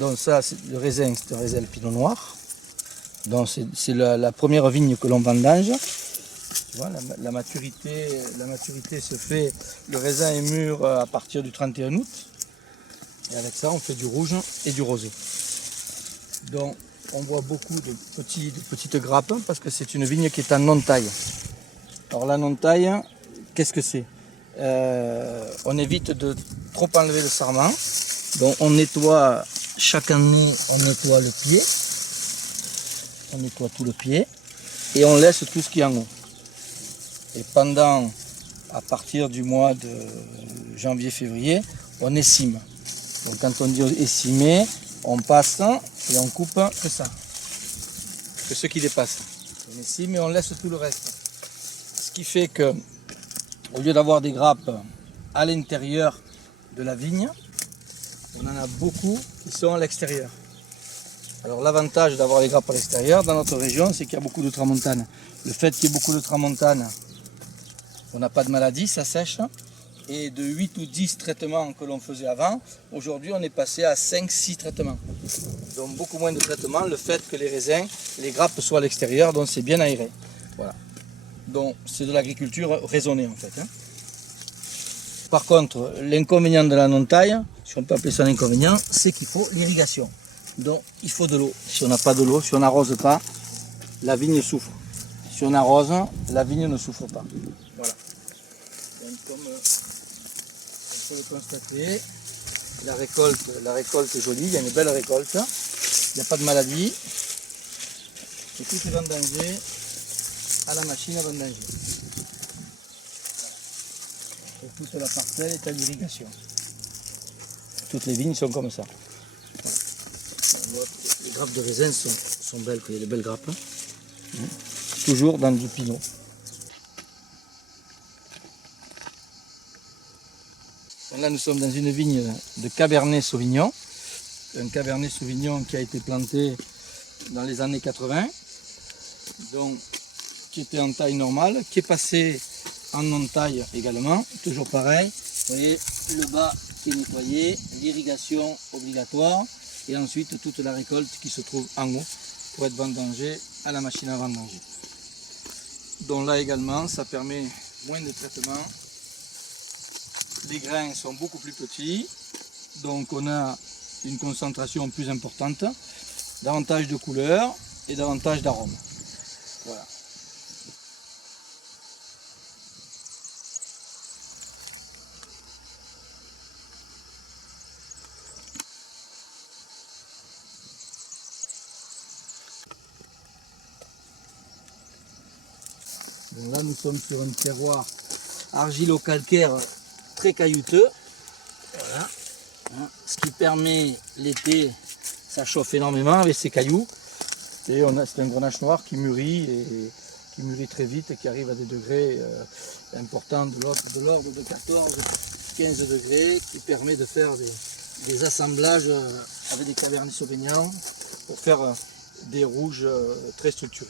Donc ça, le raisin, c'est un raisin pinot noir. Donc c'est la première vigne que l'on vendange. Tu vois, la maturité se fait, le raisin est mûr à partir du 31 août. Et avec ça, on fait du rouge et du rosé. Donc on voit beaucoup de petites grappes parce que c'est une vigne qui est en non-taille. Alors la non-taille, qu'est-ce que c'est? On évite de trop enlever le sarment. Donc on nettoie chaque année, on nettoie le pied. On nettoie tout le pied et on laisse tout ce qui est en haut. Et à partir du mois de janvier-février, on essime. Donc quand on dit essimer, on passe et on coupe que ça, que ce qui dépasse. On essime et on laisse tout le reste. Ce qui fait que, au lieu d'avoir des grappes à l'intérieur de la vigne, on en a beaucoup qui sont à l'extérieur. Alors l'avantage d'avoir les grappes à l'extérieur dans notre région, c'est qu'il y a beaucoup de tramontane. Le fait qu'il y ait beaucoup de tramontane, on n'a pas de maladie, ça sèche. Et de 8 ou 10 traitements que l'on faisait avant, aujourd'hui on est passé à 5-6 traitements. Donc beaucoup moins de traitements, le fait que les raisins, les grappes soient à l'extérieur, donc c'est bien aéré. Voilà. Donc c'est de l'agriculture raisonnée en fait. Par contre, l'inconvénient de la non-taille, si on peut appeler ça un inconvénient, c'est qu'il faut l'irrigation. Donc il faut de l'eau. Si on n'a pas de l'eau, si on n'arrose pas, la vigne souffre. Si on arrose, la vigne ne souffre pas. Voilà. Donc, comme on peut le constater, la récolte est jolie, il y a une belle récolte, il n'y a pas de maladie. Et tout est vendangé à la machine à vendanger. Et toute la parcelle est à l'irrigation. Toutes les vignes sont comme ça. Voilà. Les grappes de raisin sont belles, il y a des belles grappes. Toujours dans du pinot. Là nous sommes dans une vigne de Cabernet Sauvignon. Un Cabernet Sauvignon qui a été planté dans les années 80. Donc qui était en taille normale, qui est passé en non-taille également. Toujours pareil. Vous voyez le bas qui est nettoyé, l'irrigation obligatoire. Et ensuite toute la récolte qui se trouve en haut pour être vendangée à la machine à vendanger. Donc là également, ça permet moins de traitement. Les grains sont beaucoup plus petits, donc on a une concentration plus importante, davantage de couleur et davantage d'arômes. Voilà. Donc là nous sommes sur un terroir argilo-calcaire très caillouteux, voilà. Ce qui permet l'été, ça chauffe énormément avec ces cailloux, et c'est un grenache noir qui mûrit très vite et qui arrive à des degrés importants de l'ordre de 14-15 degrés, qui permet de faire des assemblages avec des Cabernet Sauvignon pour faire des rouges très structurés.